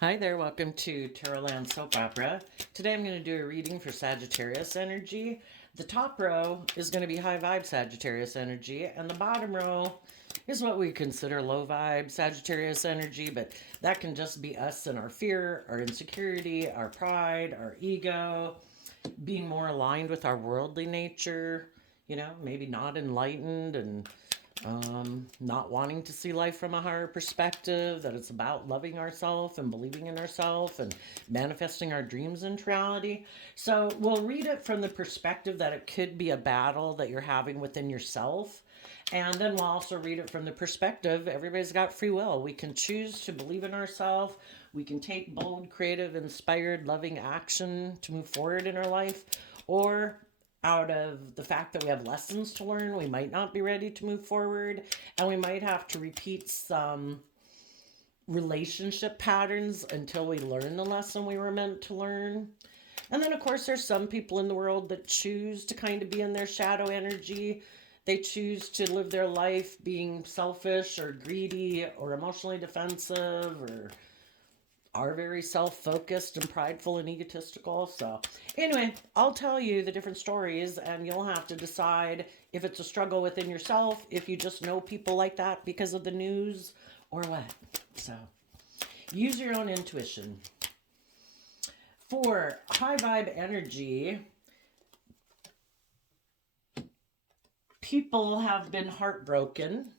Hi there, welcome to Tarotland Soap Opera. Today I'm going to do a reading for Sagittarius energy. The top row is going to be high vibe Sagittarius energy, and the bottom row is what we consider low vibe Sagittarius energy, but that can just be us and our fear, our insecurity, our pride, our ego, being more aligned with our worldly nature, maybe not enlightened and not wanting to see life from a higher perspective, that it's about loving ourselves and believing in ourselves and manifesting our dreams into reality. So we'll read it from the perspective that it could be a battle that you're having within yourself. And then we'll also read it from the perspective everybody's got free will. We can choose to believe in ourselves. We can take bold, creative, inspired, loving action to move forward in our life. Or out of the fact that we have lessons to learn, we might not be ready to move forward, and we might have to repeat some relationship patterns until we learn the lesson we were meant to learn. And then, of course, there's some people in the world that choose to kind of be in their shadow energy. They choose to live their life being selfish or greedy or emotionally defensive or are very self-focused and prideful and egotistical. So anyway, I'll tell you the different stories and you'll have to decide if it's a struggle within yourself, if you just know people like that because of the news, or what. So use your own intuition. For high vibe energy, people have been heartbroken,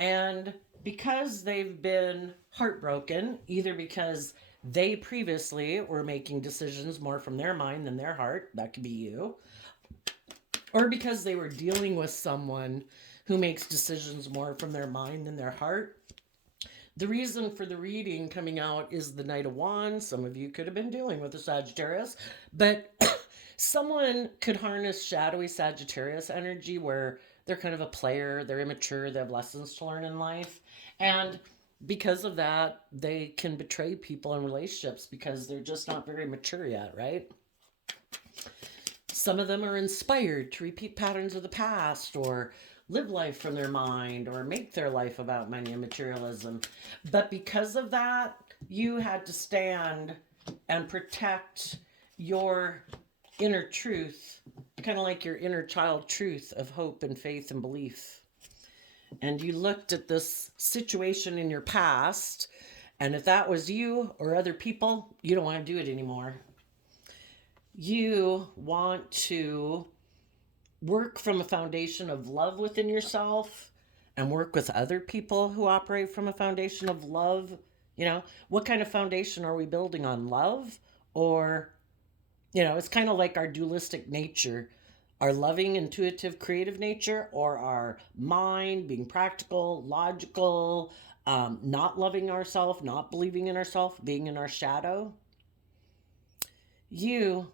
and because they've been heartbroken, either because they previously were making decisions more from their mind than their heart, that could be you, or because they were dealing with someone who makes decisions more from their mind than their heart. The reason for the reading coming out is the Knight of Wands. Some of you could have been dealing with a Sagittarius, but someone could harness shadowy Sagittarius energy where they're kind of a player, they're immature, they have lessons to learn in life. And because of that, they can betray people in relationships because they're just not very mature yet, right? Some of them are inspired to repeat patterns of the past or live life from their mind or make their life about money and materialism. But because of that, you had to stand and protect your inner truth, kind of like your inner child truth of hope and faith and belief. And you looked at this situation in your past, and if that was you or other people, you don't want to do it anymore. You want to work from a foundation of love within yourself and work with other people who operate from a foundation of love. What kind of foundation are we building on? Love? Or, it's kind of like our dualistic nature, our loving, intuitive, creative nature, or our mind being practical, logical, not loving ourselves, not believing in ourselves, being in our shadow. You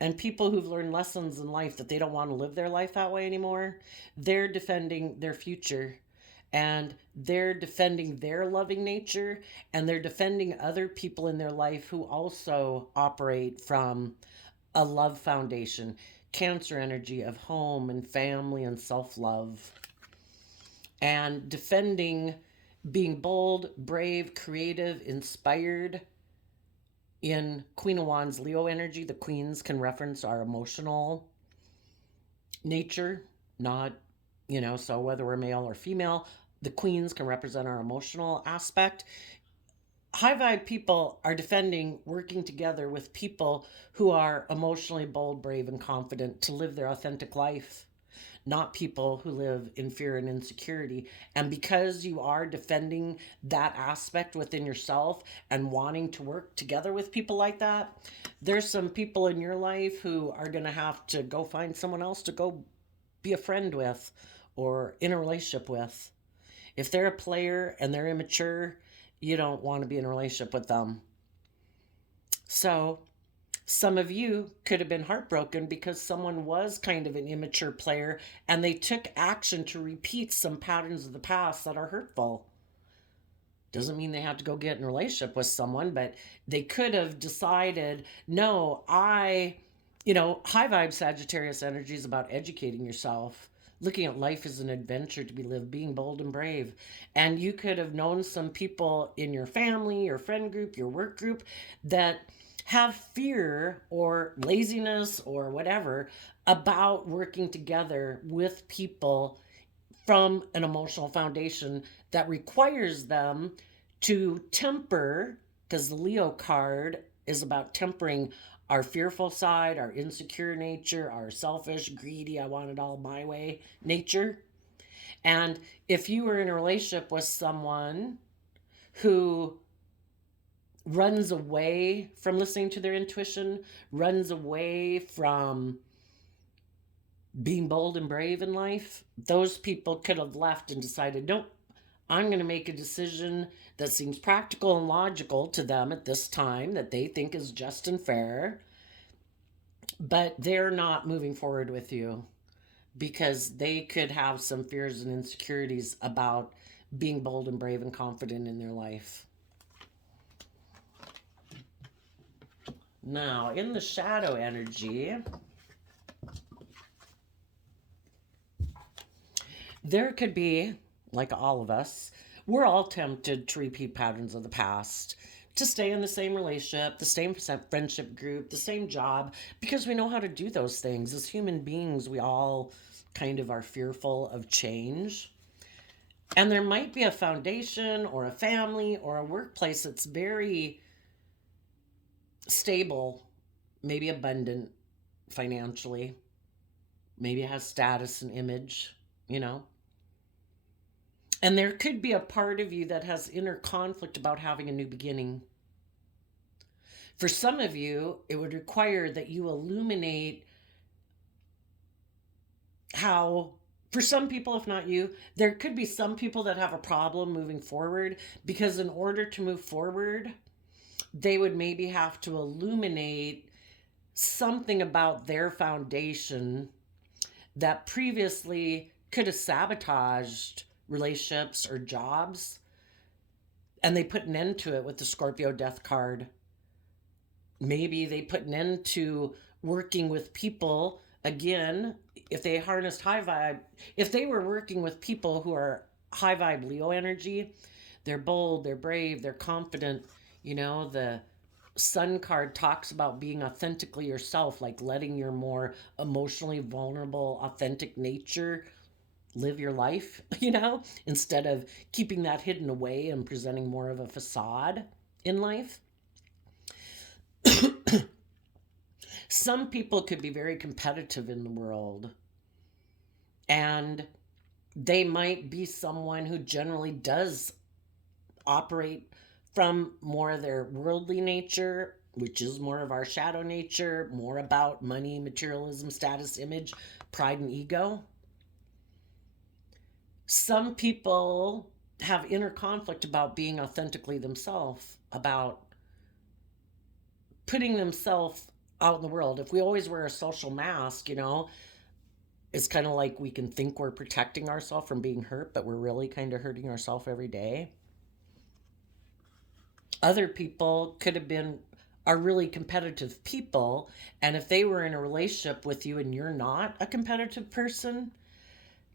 and people who've learned lessons in life that they don't want to live their life that way anymore, they're defending their future, and they're defending their loving nature, and they're defending other people in their life who also operate from a love foundation, Cancer energy of home and family and self-love, and defending being bold, brave, creative, inspired. In Queen of Wands Leo energy, the queens can reference our emotional nature, not, so whether we're male or female, the queens can represent our emotional aspect. High vibe people are defending working together with people who are emotionally bold, brave, and confident to live their authentic life, not people who live in fear and insecurity. And because you are defending that aspect within yourself and wanting to work together with people like that, there's some people in your life who are going to have to go find someone else to go be a friend with or in a relationship with. If they're a player and they're immature, you don't want to be in a relationship with them. So some of you could have been heartbroken because someone was kind of an immature player and they took action to repeat some patterns of the past that are hurtful. Doesn't mean they have to go get in a relationship with someone, but they could have decided, no, high vibe Sagittarius energy is about educating yourself, looking at life as an adventure to be lived, being bold and brave. And you could have known some people in your family, your friend group, your work group that have fear or laziness or whatever about working together with people from an emotional foundation that requires them to temper, because the Leo card is about tempering our fearful side, our insecure nature, our selfish, greedy, I want it all my way nature. And if you were in a relationship with someone who runs away from listening to their intuition, runs away from being bold and brave in life, those people could have left and decided, nope, I'm going to make a decision that seems practical and logical to them at this time, that they think is just and fair, but they're not moving forward with you because they could have some fears and insecurities about being bold and brave and confident in their life. Now, in the shadow energy, there could be, like all of us, we're all tempted to repeat patterns of the past, to stay in the same relationship, the same friendship group, the same job, because we know how to do those things. As human beings, we all kind of are fearful of change. And there might be a foundation or a family or a workplace that's very stable, maybe abundant financially, maybe it has status and image, you know. And there could be a part of you that has inner conflict about having a new beginning. For some of you, it would require that you illuminate how, for some people, if not you, there could be some people that have a problem moving forward because in order to move forward, they would maybe have to illuminate something about their foundation that previously could have sabotaged relationships or jobs, and they put an end to it with the Scorpio death card. Maybe they put an end to working with people again. If they harnessed high vibe, if they were working with people who are high vibe Leo energy, they're bold, they're brave, they're confident. You know, the Sun card talks about being authentically yourself, like letting your more emotionally vulnerable, authentic nature live your life, you know, instead of keeping that hidden away and presenting more of a facade in life. Some people could be very competitive in the world, and they might be someone who generally does operate from more of their worldly nature, which is more of our shadow nature, more about money, materialism, status, image, pride, and ego. Some people have inner conflict about being authentically themselves, about putting themselves out in the world. If we always wear a social mask, you know, it's kind of like we can think we're protecting ourselves from being hurt, but we're really kind of hurting ourselves every day. Other people could have been are really competitive people, and if they were in a relationship with you and you're not a competitive person,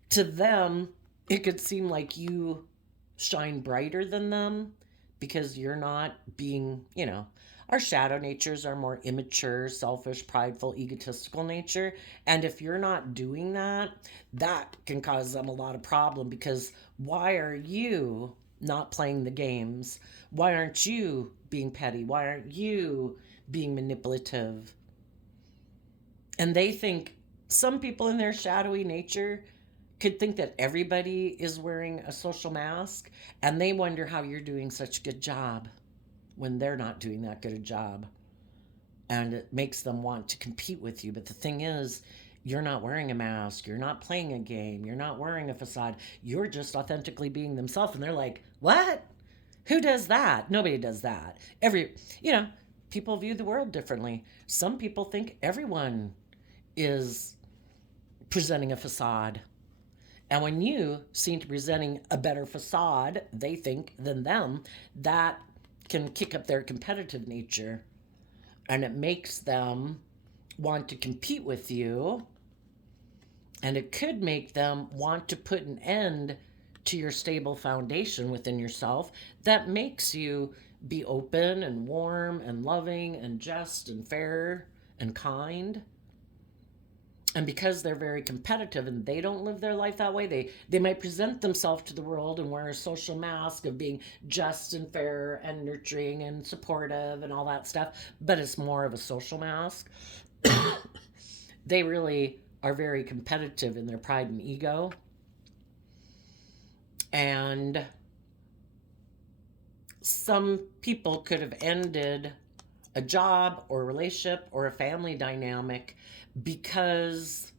to them it could seem like you shine brighter than them because you're not being, you know, our shadow natures are more immature, selfish, prideful, egotistical nature. And if you're not doing that, that can cause them a lot of problem because why are you not playing the games? Why aren't you being petty? Why aren't you being manipulative? And they think some people in their shadowy nature could think that everybody is wearing a social mask and they wonder how you're doing such a good job when they're not doing that good a job. And it makes them want to compete with you. But the thing is, you're not wearing a mask. You're not playing a game. You're not wearing a facade. You're just authentically being themselves. And they're like, what? Who does that? Nobody does that. You know, people view the world differently. Some people think everyone is presenting a facade. And when you seem to be presenting a better facade, they think, than them, that can kick up their competitive nature. And it makes them want to compete with you And it could make them want to put an end to your stable foundation within yourself that makes you be open and warm and loving and just and fair and kind. And because they're very competitive and they don't live their life that way, they might present themselves to the world and wear a social mask of being just and fair and nurturing and supportive and all that stuff, but it's more of a social mask. They really are very competitive in their pride and ego. And some people could have ended a job or a relationship or a family dynamic because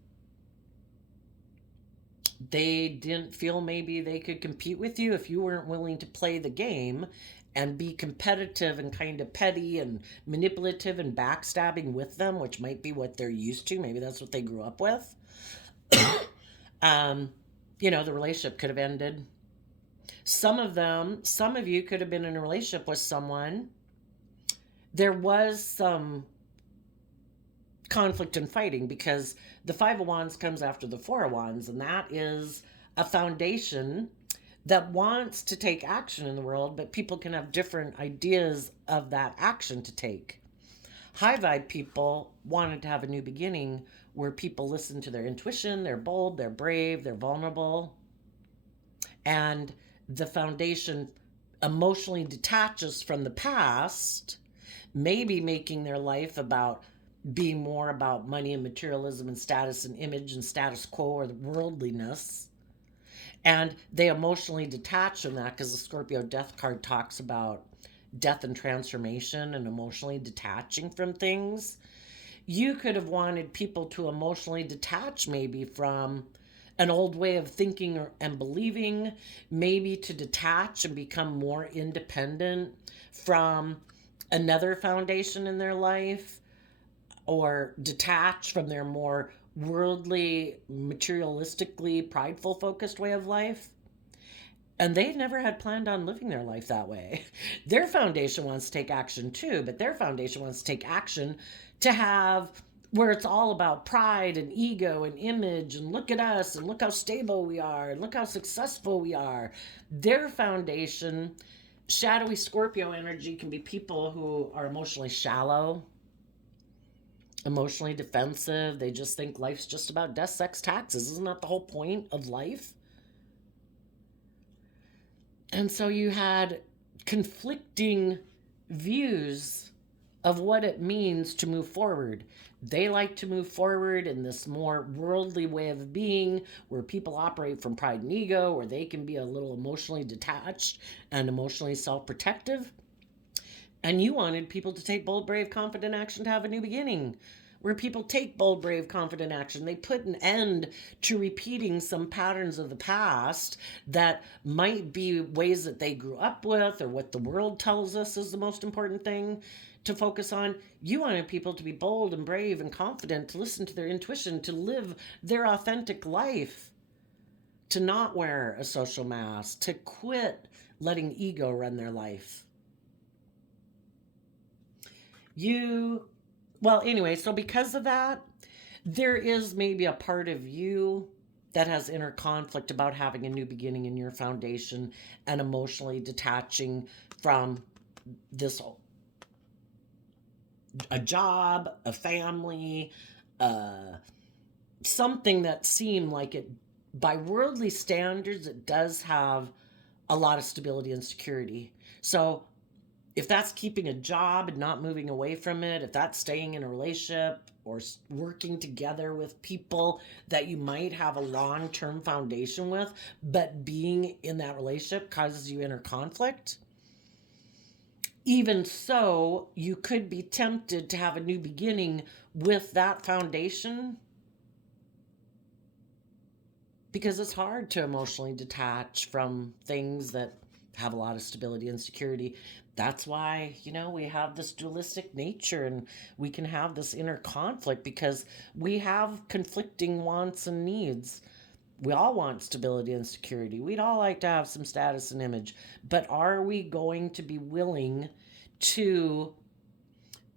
they didn't feel maybe they could compete with you if you weren't willing to play the game and be competitive and kind of petty and manipulative and backstabbing with them, which might be what they're used to. Maybe that's what they grew up with. um, the relationship could have ended. Some of you could have been in a relationship with someone. There was some conflict and fighting because the Five of Wands comes after the Four of Wands, and that is a foundation that wants to take action in the world, but people can have different ideas of that action to take. High vibe people wanted to have a new beginning where people listen to their intuition, they're bold, they're brave, they're vulnerable, and the foundation emotionally detaches from the past, maybe making their life about being more about money and materialism and status and image and status quo or the worldliness. And they emotionally detach from that because the Scorpio death card talks about death and transformation and emotionally detaching from things. You could have wanted people to emotionally detach maybe from an old way of thinking and believing, maybe to detach and become more independent from another foundation in their life, or detach from their more worldly, materialistically, prideful focused way of life. And they never had planned on living their life that way. Their foundation wants to take action too, but their foundation wants to take action to have where it's all about pride and ego and image and look at us and look how stable we are and look how successful we are. Their foundation, shadowy Scorpio energy, can be people who are emotionally shallow, emotionally defensive. They just think life's just about death, sex, taxes. Isn't that the whole point of life? And so you had conflicting views of what it means to move forward. They like to move forward in this more worldly way of being where people operate from pride and ego, where they can be a little emotionally detached and emotionally self protective. And you wanted people to take bold, brave, confident action to have a new beginning, where people take bold, brave, confident action. They put an end to repeating some patterns of the past that might be ways that they grew up with or what the world tells us is the most important thing to focus on. You wanted people to be bold and brave and confident, to listen to their intuition, to live their authentic life, to not wear a social mask, to quit letting ego run their life. Anyway, so because of that, there is maybe a part of you that has inner conflict about having a new beginning in your foundation and emotionally detaching from this, a job, a family, something that seemed like it, by worldly standards, it does have a lot of stability and security. So if that's keeping a job and not moving away from it, if that's staying in a relationship or working together with people that you might have a long-term foundation with, but being in that relationship causes you inner conflict, even so, you could be tempted to have a new beginning with that foundation because it's hard to emotionally detach from things that have a lot of stability and security. That's why, we have this dualistic nature and we can have this inner conflict because we have conflicting wants and needs. We all want stability and security. We'd all like to have some status and image. But are we going to be willing to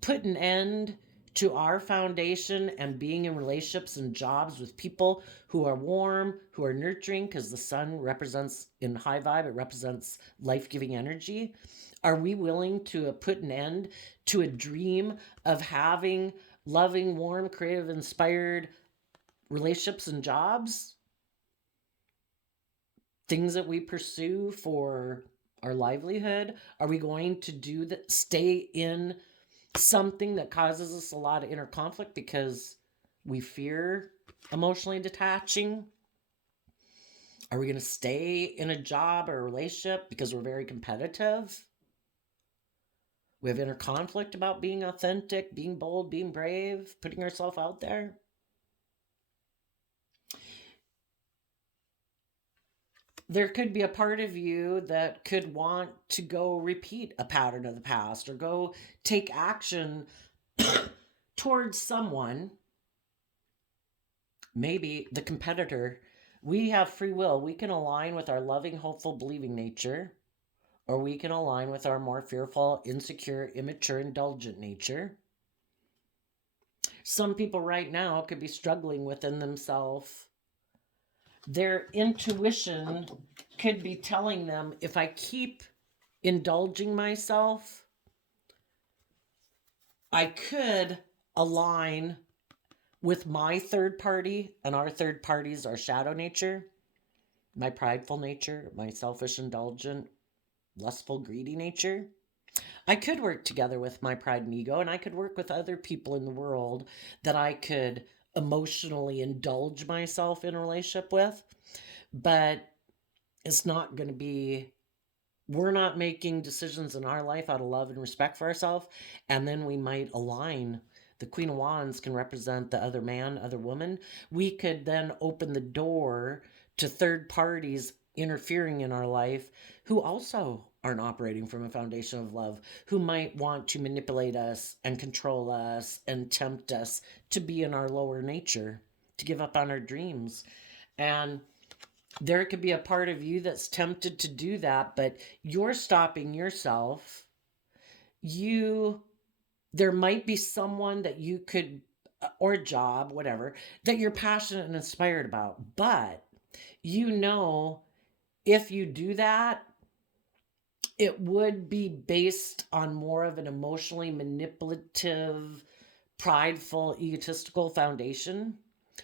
put an end to our foundation and being in relationships and jobs with people who are warm, who are nurturing, because the sun represents, in high vibe, it represents life-giving energy? Are we willing to put an end to a dream of having loving, warm, creative, inspired relationships and jobs? Things that we pursue for our livelihood? Are we going to do that, stay in something that causes us a lot of inner conflict because we fear emotionally detaching? Are we going to stay in a job or a relationship because we're very competitive? We have inner conflict about being authentic, being bold, being brave, putting ourselves out there. There could be a part of you that could want to go repeat a pattern of the past or go take action towards someone, maybe the competitor. We have free will. We can align with our loving, hopeful, believing nature, or we can align with our more fearful, insecure, immature, indulgent nature. Some people right now could be struggling within themselves. Their intuition could be telling them, if I keep indulging myself, I could align with my third party, and our third parties are shadow nature, my prideful nature, my selfish, indulgent, lustful, greedy nature. I could work together with my pride and ego, and I could work with other people in the world that I could emotionally indulge myself in a relationship with, but it's not going to be, we're not making decisions in our life out of love and respect for ourselves, and then we might align. The Queen of Wands can represent the other man, other woman. We could then open the door to third parties interfering in our life who also aren't operating from a foundation of love, who might want to manipulate us and control us and tempt us to be in our lower nature, to give up on our dreams. And there could be a part of you that's tempted to do that, but you're stopping yourself. There might be someone that you could, or a job, whatever, that you're passionate and inspired about. But if you do that, it would be based on more of an emotionally manipulative, prideful, egotistical foundation,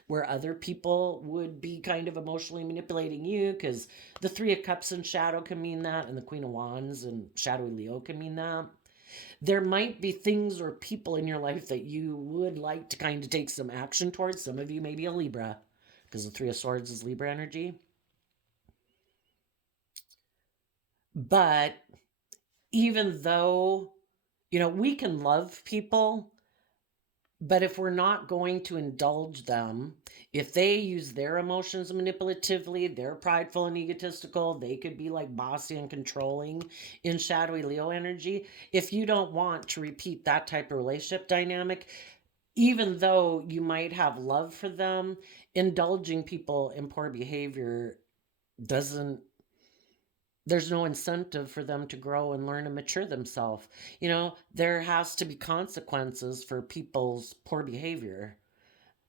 where other people would be kind of emotionally manipulating you, because the Three of Cups in shadow can mean that, and the Queen of Wands and shadowy Leo can mean that. There might be things or people in your life that you would like to kind of take some action towards. Some of you may be a Libra, because the Three of Swords is Libra energy. But even though, we can love people, but if we're not going to indulge them, if they use their emotions manipulatively, they're prideful and egotistical, they could be like bossy and controlling in shadowy Leo energy. If you don't want to repeat that type of relationship dynamic, even though you might have love for them, indulging people in poor behavior doesn't, there's no incentive for them to grow and learn and mature themselves. There has to be consequences for people's poor behavior.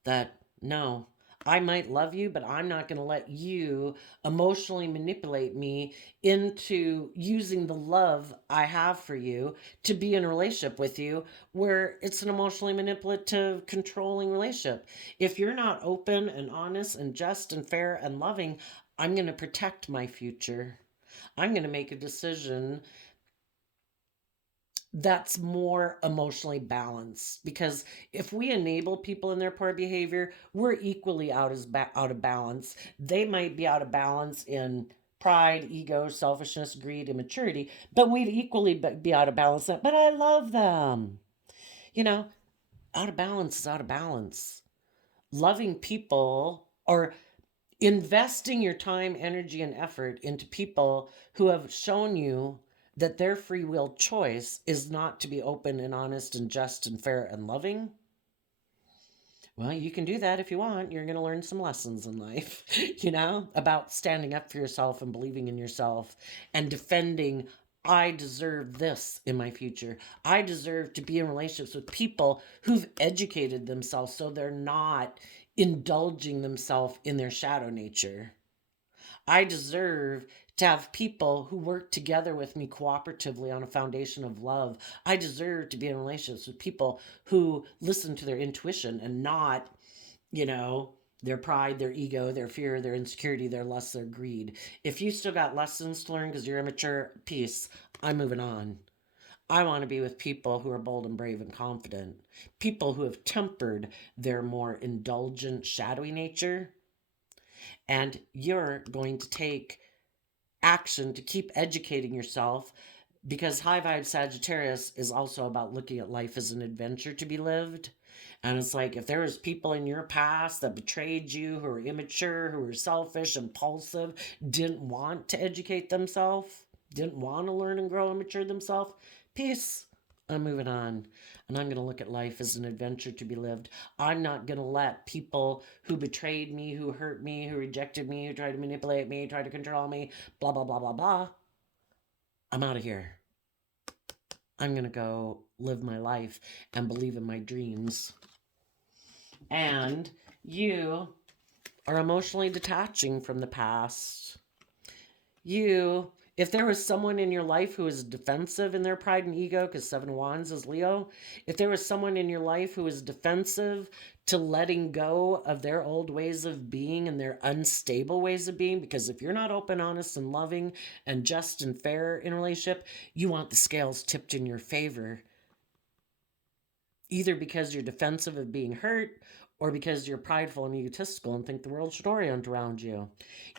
That, no, I might love you, but I'm not going to let you emotionally manipulate me into using the love I have for you to be in a relationship with you where it's an emotionally manipulative, controlling relationship. If you're not open and honest and just and fair and loving, I'm going to protect my future. I'm going to make a decision that's more emotionally balanced, because if we enable people in their poor behavior, we're equally out of balance. They might be out of balance in pride, ego, selfishness, greed, immaturity, but we'd equally be out of balance. But I love them. You know, Out of balance is out of balance. Loving people, or investing your time, energy, and effort into people who have shown you that their free will choice is not to be open and honest and just and fair and loving. Well, you can do that if you want. You're going to learn some lessons in life, about standing up for yourself and believing in yourself and defending I deserve this in my future. I deserve to be in relationships with people who've educated themselves so they're not indulging themselves in their shadow nature. I deserve to have people who work together with me cooperatively on a foundation of love. I deserve to be in relationships with people who listen to their intuition and not, you know, their pride, their ego, their fear, their insecurity, their lust, their greed. If you still got lessons to learn because you're immature, peace. I'm moving on. I want to be with people who are bold and brave and confident. People who have tempered their more indulgent, shadowy nature. And you're going to take action to keep educating yourself, because high vibe Sagittarius is also about looking at life as an adventure to be lived. And it's like, if there was people in your past that betrayed you, who were immature, who were selfish, impulsive, didn't want to educate themselves, didn't want to learn and grow and mature themselves, peace. I'm moving on. And I'm going to look at life as an adventure to be lived. I'm not going to let people who betrayed me, who hurt me, who rejected me, who tried to manipulate me, tried to control me, blah, blah, blah, blah, blah. I'm out of here. I'm going to go live my life and believe in my dreams. And you are emotionally detaching from the past. If there was someone in your life who was defensive in their pride and ego, because Seven of Wands is Leo, if there was someone in your life who was defensive to letting go of their old ways of being and their unstable ways of being, because if you're not open, honest, and loving and just and fair in a relationship, you want the scales tipped in your favor, either because you're defensive of being hurt or because you're prideful and egotistical and think the world should orient around you.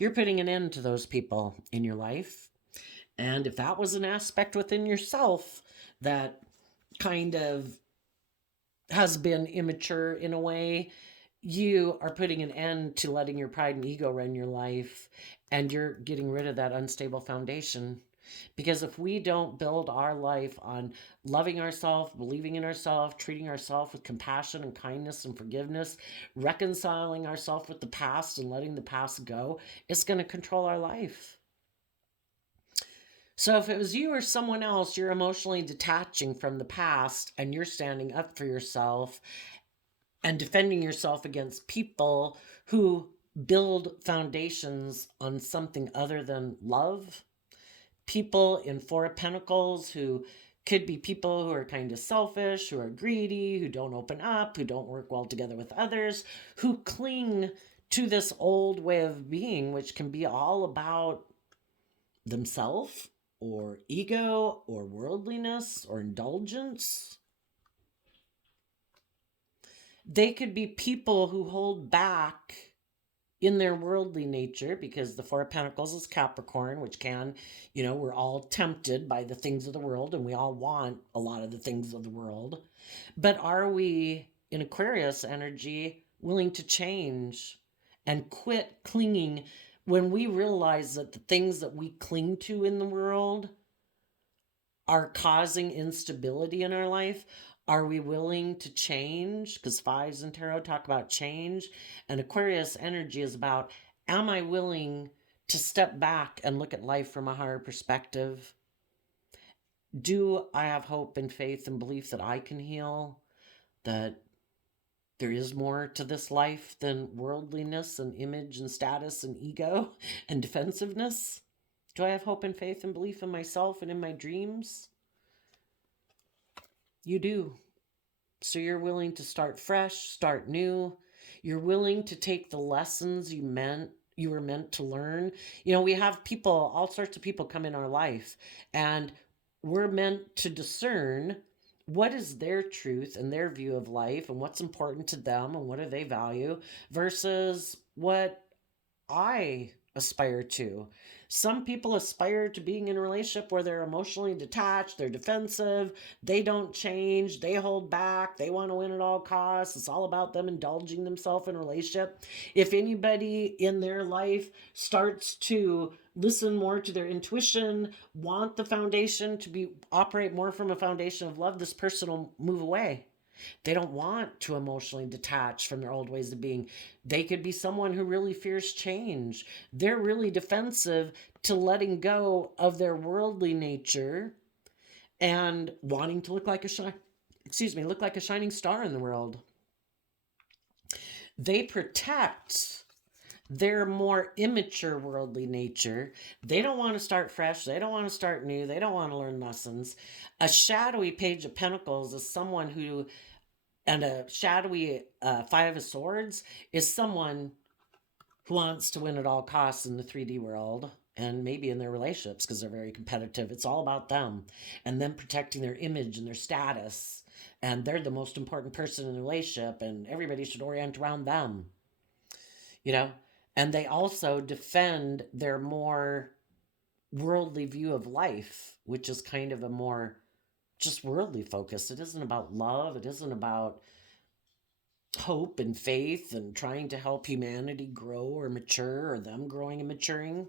You're putting an end to those people in your life. And if that was an aspect within yourself that kind of has been immature in a way, you are putting an end to letting your pride and ego run your life, and you're getting rid of that unstable foundation. Because if we don't build our life on loving ourselves, believing in ourselves, treating ourselves with compassion and kindness and forgiveness, reconciling ourselves with the past and letting the past go, it's going to control our life. So if it was you or someone else, you're emotionally detaching from the past and you're standing up for yourself and defending yourself against people who build foundations on something other than love. People in Four of Pentacles who could be people who are kind of selfish, who are greedy, who don't open up, who don't work well together with others, who cling to this old way of being, which can be all about themself or ego or worldliness or indulgence. They could be people who hold back in their worldly nature, because the Four of Pentacles is Capricorn, which can, we're all tempted by the things of the world and we all want a lot of the things of the world. But are we in Aquarius energy willing to change and quit clinging when we realize that the things that we cling to in the world are causing instability in our life? Are we willing to change? Because fives in tarot talk about change, and Aquarius energy is about, am I willing to step back and look at life from a higher perspective? Do I have hope and faith and belief that I can heal? That there is more to this life than worldliness and image and status and ego and defensiveness? Do I have hope and faith and belief in myself and in my dreams? You do. So you're willing to start fresh, start new. You're willing to take the lessons you were meant to learn. We have people, all sorts of people come in our life, and we're meant to discern what is their truth and their view of life and what's important to them and what do they value versus what I aspire to. Some people aspire to being in a relationship where they're emotionally detached, they're defensive, they don't change, they hold back, they want to win at all costs. It's all about them indulging themselves in a relationship. If anybody in their life starts to listen more to their intuition, want the foundation to operate more from a foundation of love, this person will move away. They don't want to emotionally detach from their old ways of being. They could be someone who really fears change. They're really defensive to letting go of their worldly nature and wanting to look like look like a shining star in the world. They protect their more immature worldly nature. They don't want to start fresh. They don't want to start new. They don't want to learn lessons. A shadowy page of pentacles is someone who, and a shadowy five of swords is someone who wants to win at all costs in the 3D world and maybe in their relationships because they're very competitive. It's all about them and them protecting their image and their status. And they're the most important person in the relationship, and everybody should orient around them, you know? And they also defend their more worldly view of life, which is kind of a more just worldly focus. It isn't about love. It isn't about hope and faith and trying to help humanity grow or mature or them growing and maturing.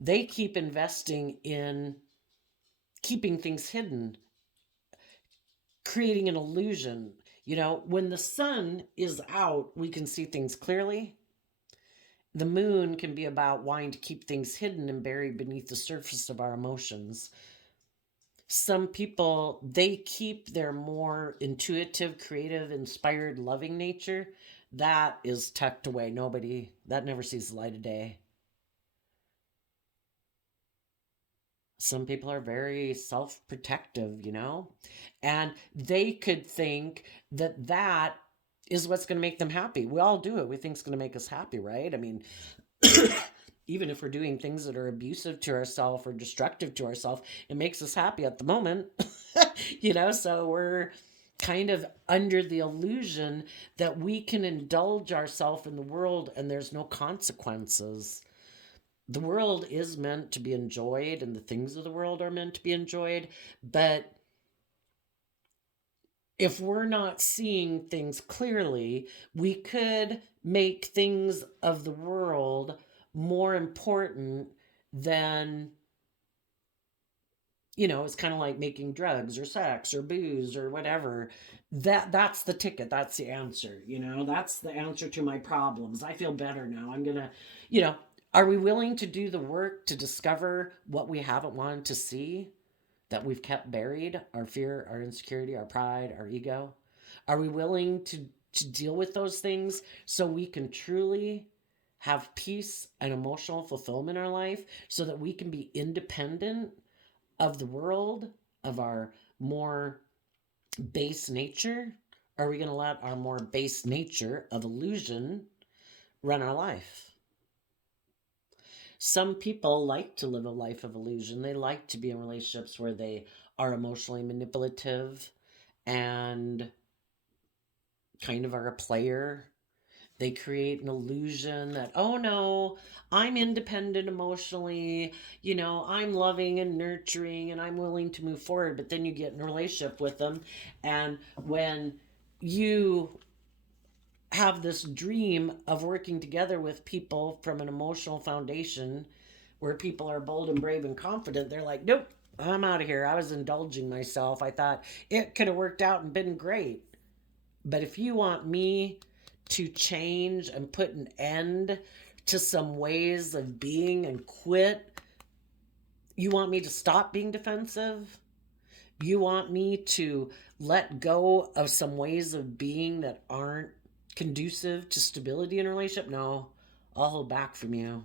They keep investing in keeping things hidden, creating an illusion. You know, when the sun is out, we can see things clearly. The moon can be about wanting to keep things hidden and buried beneath the surface of our emotions. Some people, they keep their more intuitive, creative, inspired, loving nature. That is tucked away. Nobody, that never sees the light of day. Some people are very self-protective, you know, and they could think that that is what's going to make them happy. We all do it. We think it's going to make us happy, right? I mean, even if we're doing things that are abusive to ourselves or destructive to ourselves, it makes us happy at the moment. You know, so we're kind of under the illusion that we can indulge ourselves in the world and there's no consequences. The world is meant to be enjoyed and the things of the world are meant to be enjoyed, but if we're not seeing things clearly, we could make things of the world more important than, you know, it's kind of like making drugs or sex or booze or whatever. That's the ticket. That's the answer. You know, that's the answer to my problems. I feel better now. I'm gonna, you know, are we willing to do the work to discover what we haven't wanted to see, that we've kept buried? Our fear, our insecurity, our pride, our ego. Are we willing to deal with those things so we can truly have peace and emotional fulfillment in our life, so that we can be independent of the world, of our more base nature? Are we going to let our more base nature of illusion run our life? Some people like to live a life of illusion. They like to be in relationships where they are emotionally manipulative and kind of are a player. They create an illusion that, oh no, I'm independent emotionally, you know, I'm loving and nurturing and I'm willing to move forward. But then you get in a relationship with them, and when you have this dream of working together with people from an emotional foundation where people are bold and brave and confident, they're like, nope, I'm out of here. I was indulging myself. I thought it could have worked out and been great. But if you want me to change and put an end to some ways of being and quit, you want me to stop being defensive? You want me to let go of some ways of being that aren't conducive to stability in a relationship? No, I'll hold back from you.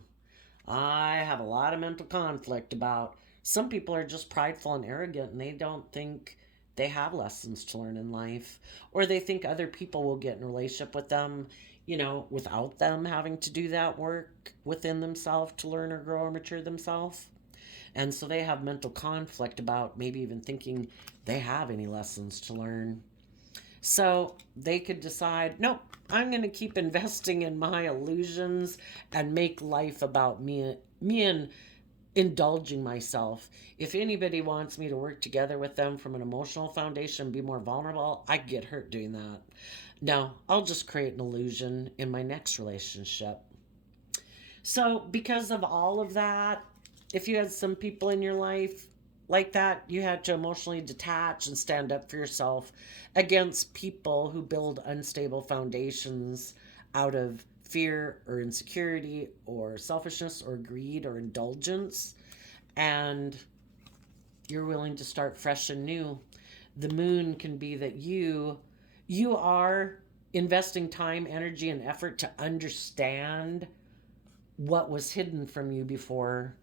I have a lot of mental conflict about, some people are just prideful and arrogant and they don't think they have lessons to learn in life, or they think other people will get in a relationship with them, you know, without them having to do that work within themselves to learn or grow or mature themselves. And so they have mental conflict about maybe even thinking they have any lessons to learn. So they could decide, nope, I'm going to keep investing in my illusions and make life about me and indulging myself. If anybody wants me to work together with them from an emotional foundation and be more vulnerable, I get hurt doing that. No, I'll just create an illusion in my next relationship. So, because of all of that, if you had some people in your life like that. You had to emotionally detach and stand up for yourself against people who build unstable foundations out of fear or insecurity or selfishness or greed or indulgence. And you're willing to start fresh and new. The moon can be that you are investing time, energy, and effort to understand what was hidden from you before.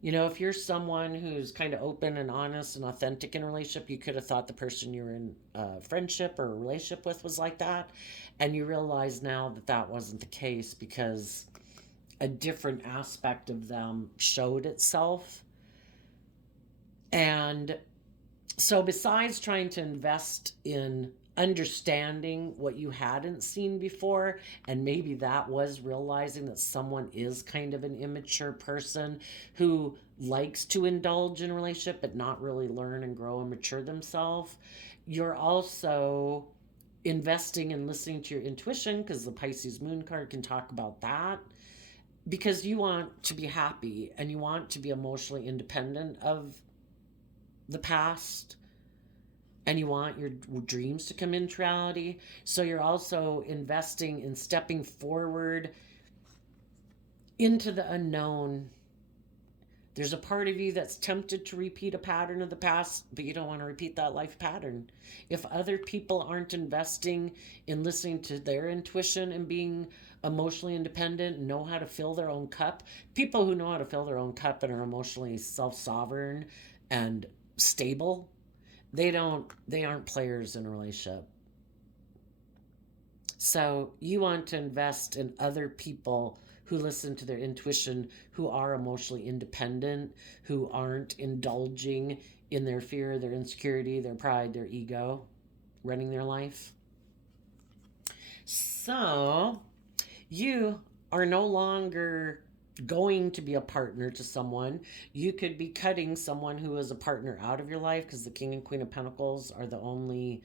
You know, if you're someone who's kind of open and honest and authentic in a relationship, you could have thought the person you were in a friendship or a relationship with was like that. And you realize now that that wasn't the case because a different aspect of them showed itself. And so, besides trying to invest in understanding what you hadn't seen before, and maybe that was realizing that someone is kind of an immature person who likes to indulge in a relationship but not really learn and grow and mature themselves, you're also investing in listening to your intuition because the Pisces moon card can talk about that because you want to be happy and you want to be emotionally independent of the past and you want your dreams to come into reality. So you're also investing in stepping forward into the unknown. There's a part of you that's tempted to repeat a pattern of the past, but you don't want to repeat that life pattern. If other people aren't investing in listening to their intuition and being emotionally independent and know how to fill their own cup, people who know how to fill their own cup and are emotionally self-sovereign and stable, they aren't players in a relationship. So you want to invest in other people who listen to their intuition, who are emotionally independent, who aren't indulging in their fear, their insecurity, their pride, their ego, running their life. So you are no longer going to be a partner to someone. You could be cutting someone who is a partner out of your life because the King and Queen of Pentacles are the only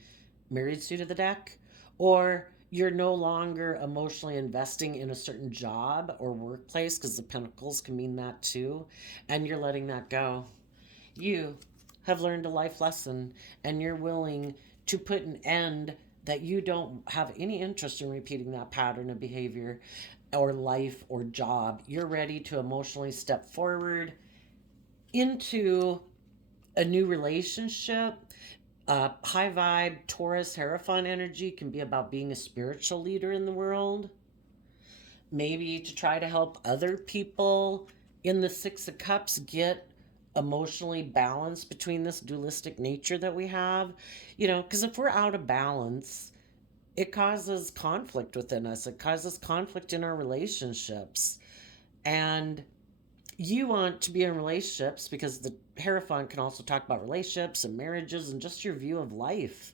married suit of the deck. Or you're no longer emotionally investing in a certain job or workplace because the Pentacles can mean that too. And you're letting that go. You have learned a life lesson and you're willing to put an end that you don't have any interest in repeating that pattern of behavior or life or job. You're ready to emotionally step forward into a new relationship. High vibe Taurus Hierophant energy can be about being a spiritual leader in the world. Maybe to try to help other people in the Six of Cups get emotionally balanced between this dualistic nature that we have. You know, because if we're out of balance, it causes conflict within us, it causes conflict in our relationships. And you want to be in relationships because the Hierophant can also talk about relationships and marriages and just your view of life.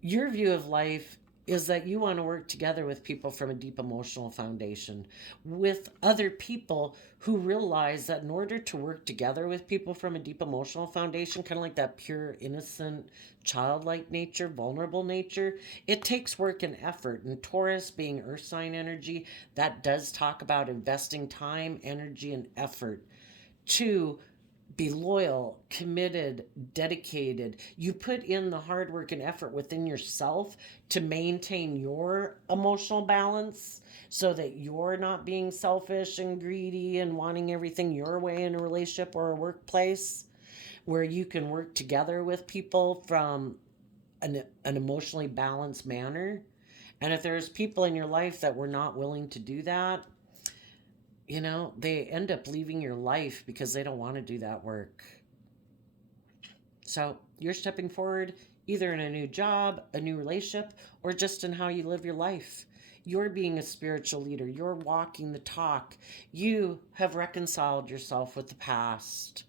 Your view of life is that you want to work together with people from a deep emotional foundation, with other people who realize that in order to work together with people from a deep emotional foundation, kind of like that pure, innocent, childlike nature, vulnerable nature, it takes work and effort. And Taurus, being earth sign energy, that does talk about investing time, energy, and effort to be loyal, committed, dedicated. You put in the hard work and effort within yourself to maintain your emotional balance so that you're not being selfish and greedy and wanting everything your way in a relationship or a workplace where you can work together with people from an emotionally balanced manner. And if there's people in your life that were not willing to do that, you know, they end up leaving your life because they don't want to do that work. So you're stepping forward either in a new job, a new relationship, or just in how you live your life. You're being a spiritual leader. You're walking the talk. You have reconciled yourself with the past.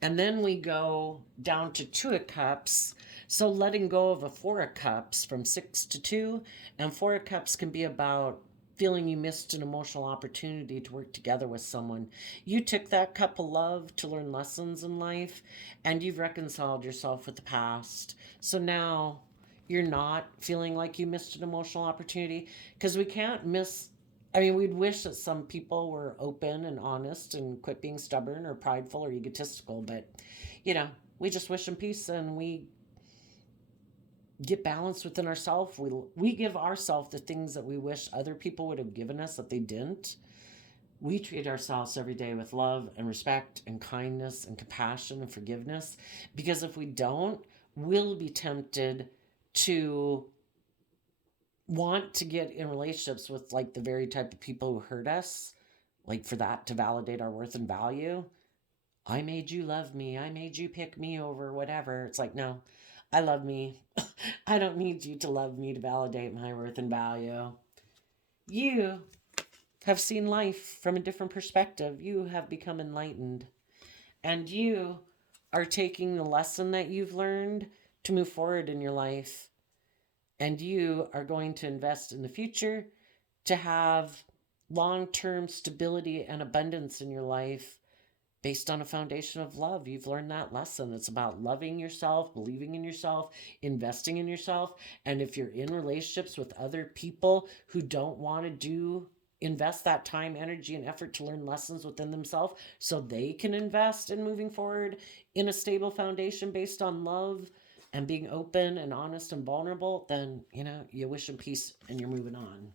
And then we go down to Two of Cups. So letting go of a Four of Cups from 6 to 2. And Four of Cups can be about feeling you missed an emotional opportunity to work together with someone. You took that cup of love to learn lessons in life, and you've reconciled yourself with the past. So now you're not feeling like you missed an emotional opportunity because we can't miss I mean, we'd wish that some people were open and honest and quit being stubborn or prideful or egotistical, but, you know, we just wish them peace and we get balance within ourselves. We give ourselves the things that we wish other people would have given us that they didn't. We treat ourselves every day with love and respect and kindness and compassion and forgiveness, because if we don't, we'll be tempted to want to get in relationships with like the very type of people who hurt us, like for that to validate our worth and value. I made you love me. I made you pick me over whatever. It's like, no, I love me. I don't need you to love me to validate my worth and value. You have seen life from a different perspective. You have become enlightened. And you are taking the lesson that you've learned to move forward in your life. And you are going to invest in the future to have long term stability and abundance in your life based on a foundation of love. You've learned that lesson. It's about loving yourself, believing in yourself, investing in yourself. And if you're in relationships with other people who don't want to invest that time, energy, and effort to learn lessons within themselves so they can invest in moving forward in a stable foundation based on love and being open and honest and vulnerable, then, you know, you wish them peace and you're moving on.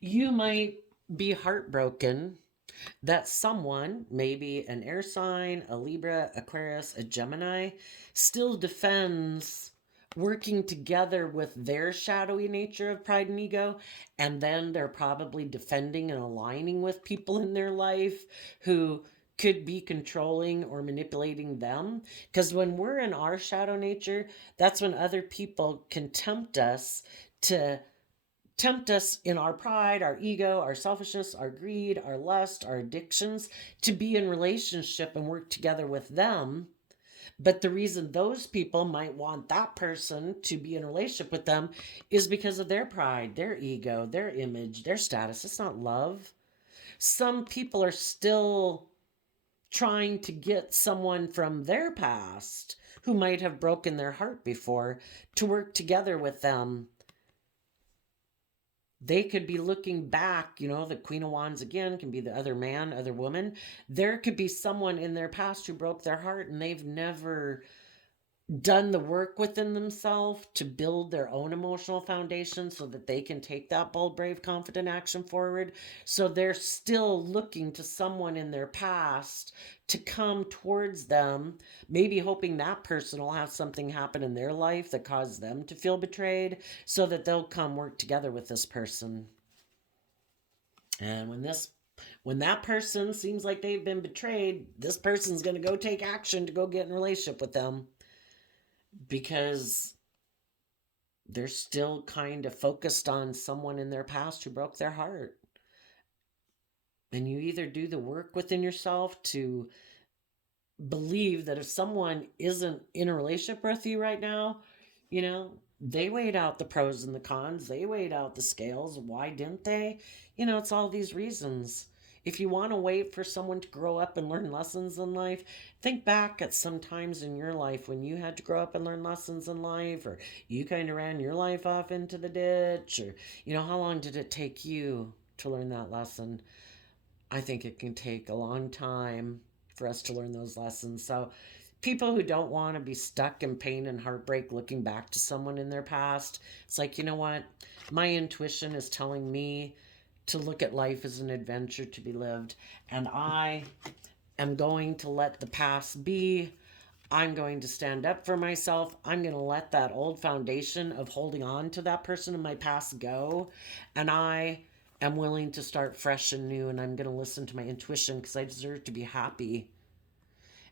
You might be heartbroken that someone, maybe an air sign, a Libra, Aquarius, a Gemini, still defends working together with their shadowy nature of pride and ego. And then they're probably defending and aligning with people in their life who could be controlling or manipulating them. Because when we're in our shadow nature, that's when other people can tempt us in our pride, our ego, our selfishness, our greed, our lust, our addictions, to be in relationship and work together with them. But the reason those people might want that person to be in a relationship with them is because of their pride, their ego, their image, their status. It's not love. Some people are still trying to get someone from their past who might have broken their heart before to work together with them. They could be looking back, you know, the Queen of Wands again can be the other man, other woman. There could be someone in their past who broke their heart and they've never done the work within themselves to build their own emotional foundation so that they can take that bold, brave, confident action forward. So they're still looking to someone in their past to come towards them, maybe hoping that person will have something happen in their life that caused them to feel betrayed so that they'll come work together with this person. And when that person seems like they've been betrayed, this person's going to go take action to go get in a relationship with them, because they're still kind of focused on someone in their past who broke their heart. And you either do the work within yourself to believe that if someone isn't in a relationship with you right now, you know, they weighed out the pros and the cons, they weighed out the scales. Why didn't they? You know, it's all these reasons. If you want to wait for someone to grow up and learn lessons in life, think back at some times in your life when you had to grow up and learn lessons in life, or you kind of ran your life off into the ditch, or, you know, how long did it take you to learn that lesson? I think it can take a long time for us to learn those lessons. So, people who don't want to be stuck in pain and heartbreak looking back to someone in their past, it's like, you know what? My intuition is telling me to look at life as an adventure to be lived. And I am going to let the past be. I'm going to stand up for myself. I'm going to let that old foundation of holding on to that person in my past go. And I am willing to start fresh and new. And I'm going to listen to my intuition because I deserve to be happy.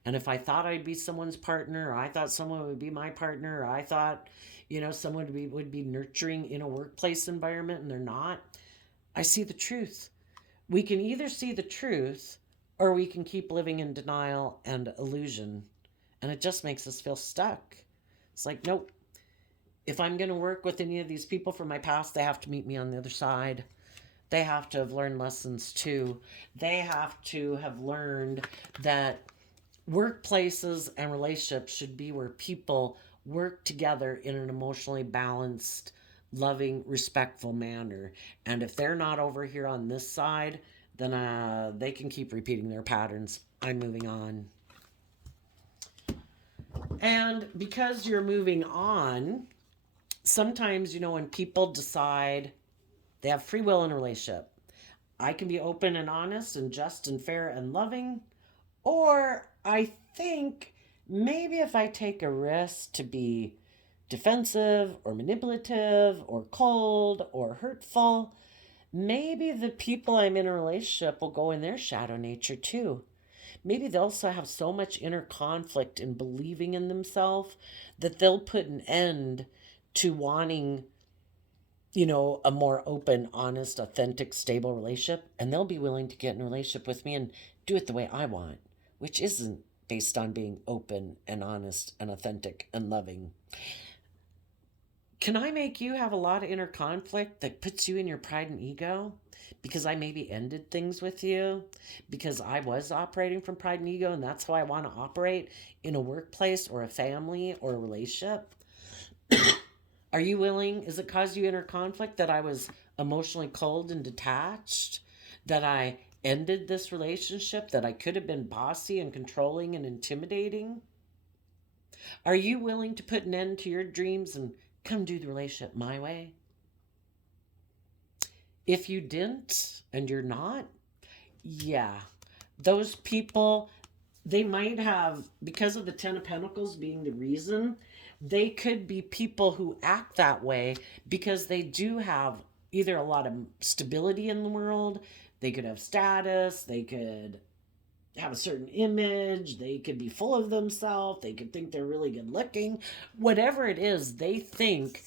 And if I thought I'd be someone's partner, or I thought someone would be my partner, or I thought, you know, someone would be nurturing in a workplace environment and they're not, I see the truth. We can either see the truth or we can keep living in denial and illusion. And it just makes us feel stuck. It's like, nope. If I'm going to work with any of these people from my past, they have to meet me on the other side. They have to have learned lessons too. They have to have learned that workplaces and relationships should be where people work together in an emotionally balanced loving, respectful manner. And if they're not over here on this side, then they can keep repeating their patterns. I'm moving on. And because you're moving on, sometimes, when people decide they have free will in a relationship, I can be open and honest and just and fair and loving, or I think maybe if I take a risk to be defensive or manipulative or cold or hurtful, maybe the people I'm in a relationship will go in their shadow nature too. Maybe they'll also have so much inner conflict in believing in themselves that they'll put an end to wanting, a more open, honest, authentic, stable relationship. And they'll be willing to get in a relationship with me and do it the way I want, which isn't based on being open and honest and authentic and loving. Can I make you have a lot of inner conflict that puts you in your pride and ego? Because I maybe ended things with you, because I was operating from pride and ego, and that's how I want to operate in a workplace or a family or a relationship? Are you willing? Is it cause you inner conflict that I was emotionally cold and detached? That I ended this relationship? That I could have been bossy and controlling and intimidating? Are you willing to put an end to your dreams and come do the relationship my way? If you didn't and you're not, yeah, those people, they might have, because of the Ten of Pentacles being the reason, they could be people who act that way because they do have either a lot of stability in the world, they could have status, they could have a certain image, they could be full of themselves, they could think they're really good looking. Whatever it is, they think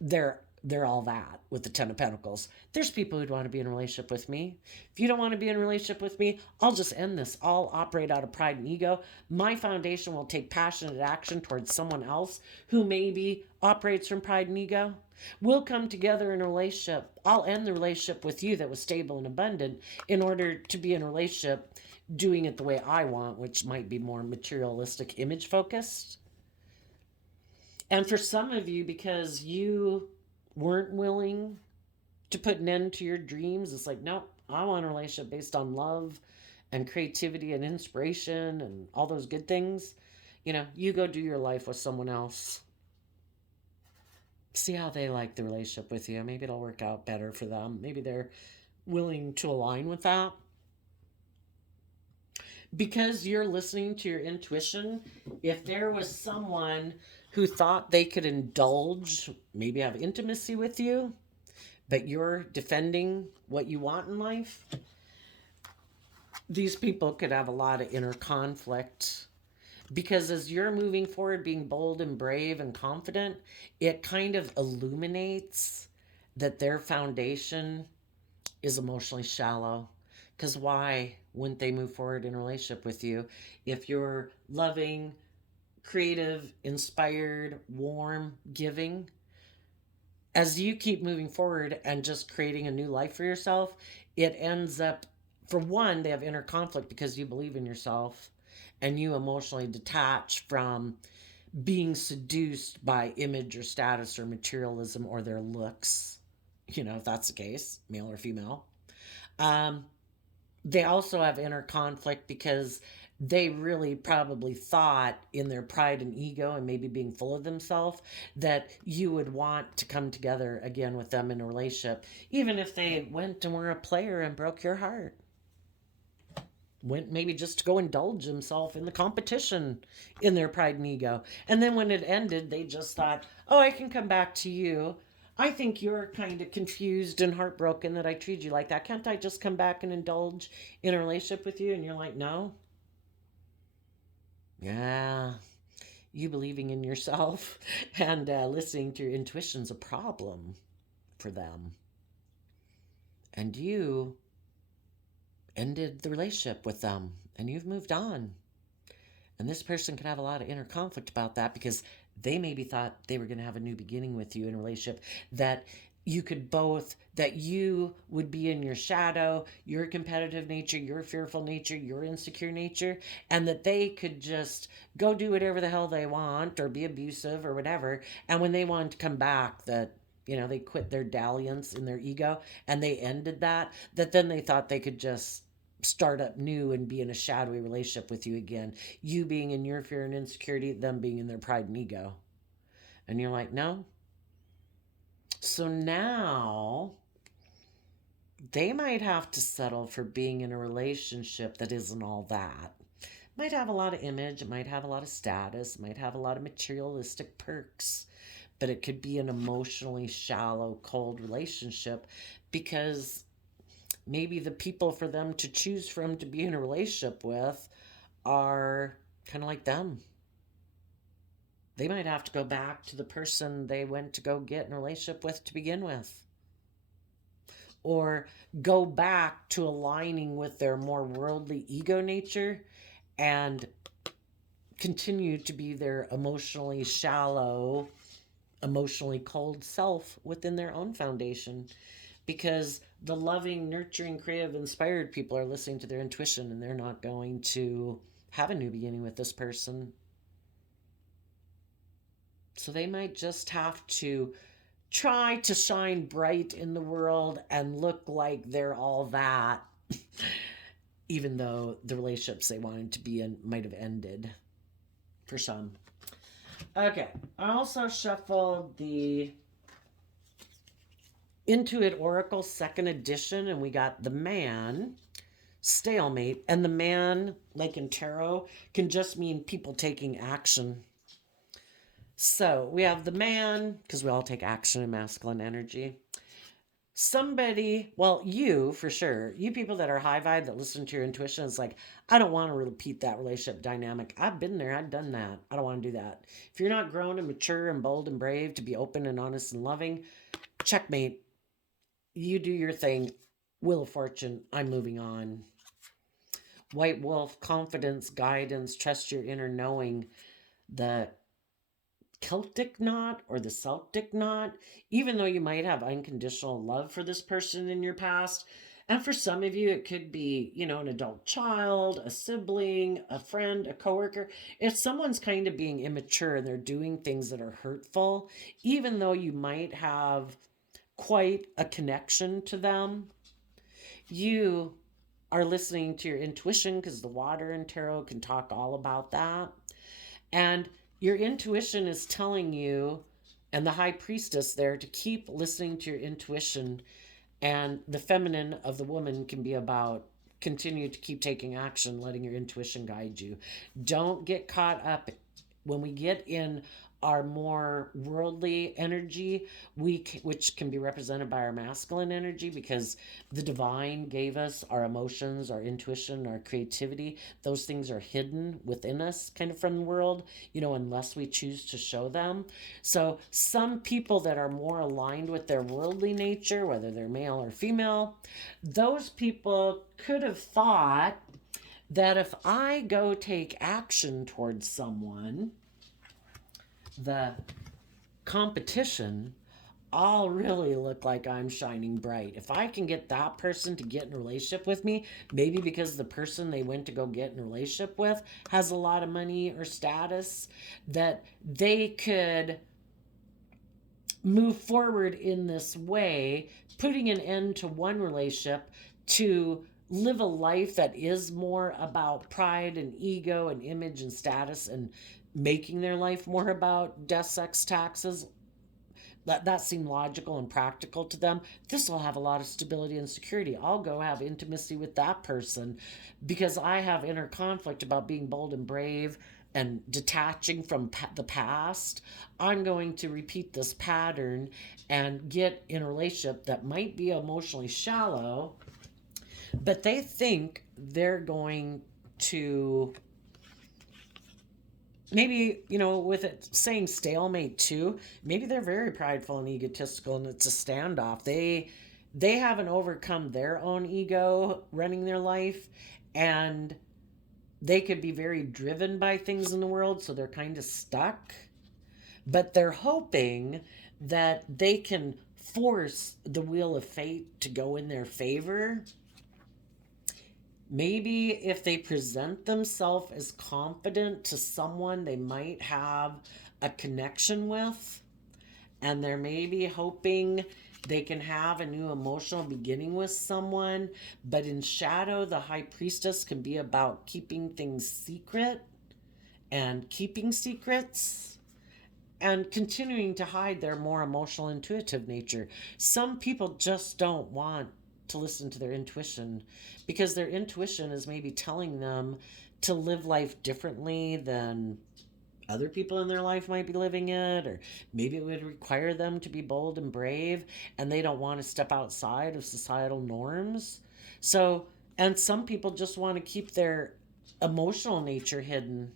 they're all that with the Ten of Pentacles. There's people who'd want to be in a relationship with me. If you don't want to be in a relationship with me, I'll just end this. I'll operate out of pride and ego. My foundation will take passionate action towards someone else who maybe operates from pride and ego. We'll come together in a relationship. I'll end the relationship with you that was stable and abundant in order to be in a relationship doing it the way I want, which might be more materialistic, image focused. And for some of you, because you weren't willing to put an end to your dreams, it's like, nope, I want a relationship based on love and creativity and inspiration and all those good things. You go do your life with someone else. See how they like the relationship with you. Maybe it'll work out better for them. Maybe they're willing to align with that. Because you're listening to your intuition, if there was someone who thought they could indulge, maybe have intimacy with you, but you're defending what you want in life, these people could have a lot of inner conflict. Because as you're moving forward, being bold and brave and confident, it kind of illuminates that their foundation is emotionally shallow. Because why wouldn't they move forward in a relationship with you if you're loving, creative, inspired, warm, giving? As you keep moving forward and just creating a new life for yourself, it ends up, for one, they have inner conflict because you believe in yourself and you emotionally detach from being seduced by image or status or materialism or their looks, if that's the case, male or female. They also have inner conflict because they really probably thought in their pride and ego and maybe being full of themselves that you would want to come together again with them in a relationship, even if they went and were a player and broke your heart. Went maybe just to go indulge himself in the competition in their pride and ego. And then when it ended, they just thought, oh, I can come back to you. I think you're kind of confused and heartbroken that I treat you like that. Can't I just come back and indulge in a relationship with you? And you're like, no. Yeah. You believing in yourself and listening to your intuition's a problem for them. And you ended the relationship with them and you've moved on. And this person could have a lot of inner conflict about that because they maybe thought they were going to have a new beginning with you in a relationship, that you could both, that you would be in your shadow, your competitive nature, your fearful nature, your insecure nature, and that they could just go do whatever the hell they want or be abusive or whatever. And when they wanted to come back, that They quit their dalliance in their ego and they ended that then they thought they could just start up new and be in a shadowy relationship with you again. You being in your fear and insecurity, them being in their pride and ego. And you're like, no. So now they might have to settle for being in a relationship that isn't all that. Might have a lot of image, it might have a lot of status, it might have a lot of materialistic perks, but it could be an emotionally shallow, cold relationship because maybe the people for them to choose from to be in a relationship with are kind of like them. They might have to go back to the person they went to go get in a relationship with to begin with, or go back to aligning with their more worldly ego nature and continue to be their emotionally shallow, emotionally cold self within their own foundation. Because the loving, nurturing, creative, inspired people are listening to their intuition and they're not going to have a new beginning with this person. So they might just have to try to shine bright in the world and look like they're all that, even though the relationships they wanted to be in might have ended for some. Okay, I also shuffled the Intuit Oracle second edition, and we got the Man, stalemate. And the Man, like in tarot, can just mean people taking action. So we have the Man, because we all take action in masculine energy. Somebody, well, you for sure, you people that are high vibe that listen to your intuition, it's like, I don't want to repeat that relationship dynamic. I've been there, I've done that. I don't want to do that. If you're not grown and mature and bold and brave to be open and honest and loving, checkmate. You do your thing. Wheel of Fortune, I'm moving on. White Wolf, confidence, guidance, trust your inner knowing. The Celtic knot or the Celtic knot, even though you might have unconditional love for this person in your past. And for some of you, it could be, an adult child, a sibling, a friend, a coworker. If someone's kind of being immature and they're doing things that are hurtful, even though you might have quite a connection to them, you are listening to your intuition because the water and tarot can talk all about that. And your intuition is telling you, and the high priestess there, to keep listening to your intuition. And the feminine of the woman can be about continue to keep taking action, letting your intuition guide you. Don't get caught up when we get in our more worldly energy, which can be represented by our masculine energy, because the divine gave us our emotions, our intuition, our creativity. Those things are hidden within us kind of from the world, unless we choose to show them. So some people that are more aligned with their worldly nature, whether they're male or female, those people could have thought that if I go take action towards someone, the competition, I'll really look like I'm shining bright. If I can get that person to get in a relationship with me, maybe because the person they went to go get in a relationship with has a lot of money or status, that they could move forward in this way, putting an end to one relationship to live a life that is more about pride and ego and image and status, and making their life more about death, sex, taxes. That seemed logical and practical to them. This will have a lot of stability and security. I'll go have intimacy with that person because I have inner conflict about being bold and brave and detaching from the past. I'm going to repeat this pattern and get in a relationship that might be emotionally shallow, but they think they're going to, maybe, with it saying stalemate too, maybe they're very prideful and egotistical and it's a standoff. They haven't overcome their own ego running their life, and they could be very driven by things in the world, so they're kind of stuck. But they're hoping that they can force the wheel of fate to go in their favor. Maybe if they present themselves as confident to someone they might have a connection with, and they're maybe hoping they can have a new emotional beginning with someone. But in shadow, the high priestess can be about keeping things secret and keeping secrets and continuing to hide their more emotional, intuitive nature. Some people just don't want to listen to their intuition because their intuition is maybe telling them to live life differently than other people in their life might be living it, or maybe it would require them to be bold and brave, and they don't want to step outside of societal norms. So, and some people just want to keep their emotional nature hidden.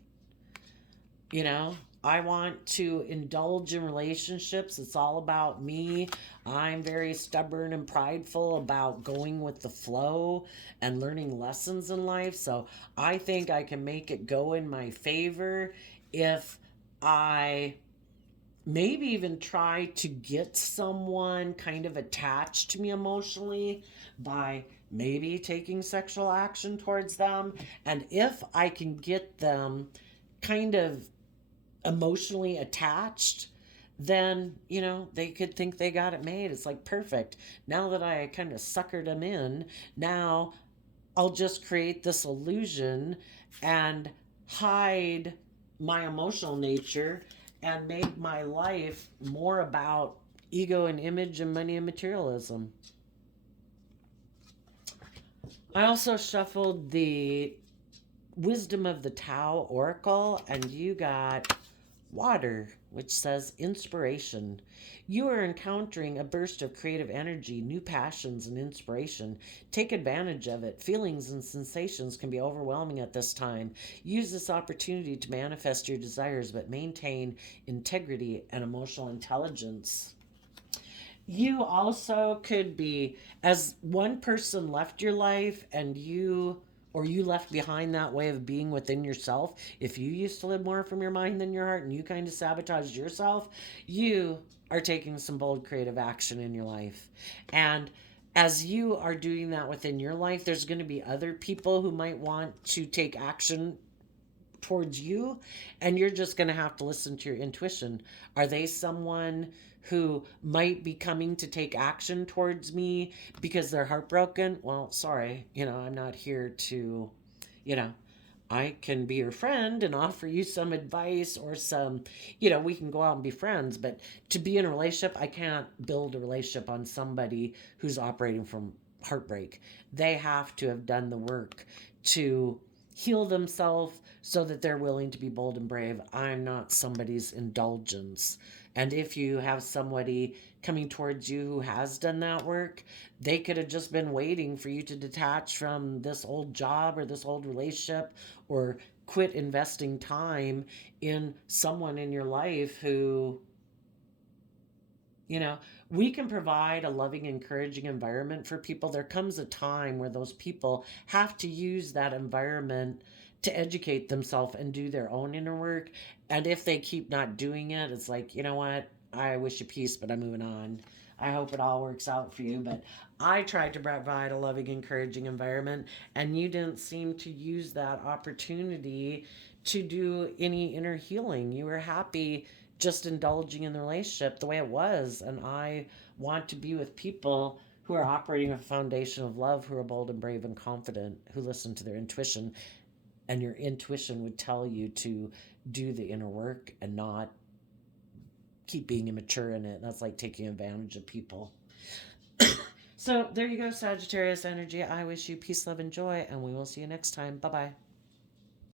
You know, I want to indulge in relationships. It's all about me. I'm very stubborn and prideful about going with the flow and learning lessons in life. So I think I can make it go in my favor if I maybe even try to get someone kind of attached to me emotionally by maybe taking sexual action towards them. And if I can get them kind of emotionally attached, then, they could think they got it made. It's like, perfect. Now that I kind of suckered them in, now I'll just create this illusion and hide my emotional nature and make my life more about ego and image and money and materialism. I also shuffled the Wisdom of the Tao Oracle, and you got water, which says inspiration. You are encountering a burst of creative energy, new passions, and inspiration. Take advantage of it. Feelings and sensations can be overwhelming at this time. Use this opportunity to manifest your desires, but maintain integrity and emotional intelligence. You also could be, as one person left your life and you left behind that way of being within yourself. If you used to live more from your mind than your heart and you kind of sabotaged yourself, you are taking some bold creative action in your life. And as you are doing that within your life, there's going to be other people who might want to take action towards you, and you're just going to have to listen to your intuition. Are they someone who might be coming to take action towards me because they're heartbroken? Well, sorry, I'm not here to, you know I can be your friend and offer you some advice or some, we can go out and be friends. But to be in a relationship, I can't build a relationship on somebody who's operating from heartbreak. They have to have done the work to heal themselves so that they're willing to be bold and brave. I'm not somebody's indulgence. And if you have somebody coming towards you who has done that work, they could have just been waiting for you to detach from this old job or this old relationship, or quit investing time in someone in your life who, you know, we can provide a loving, encouraging environment for people. There comes a time where those people have to use that environment to educate themselves and do their own inner work. And if they keep not doing it, it's like, you know what? I wish you peace, but I'm moving on. I hope it all works out for you. But I tried to provide a loving, encouraging environment, and you didn't seem to use that opportunity to do any inner healing. You were happy just indulging in the relationship the way it was. And I want to be with people who are operating a foundation of love, who are bold and brave and confident, who listen to their intuition. And your intuition would tell you to do the inner work and not keep being immature in it. That's like taking advantage of people. So there you go, Sagittarius energy. I wish you peace, love, and joy, and we will see you next time. Bye bye.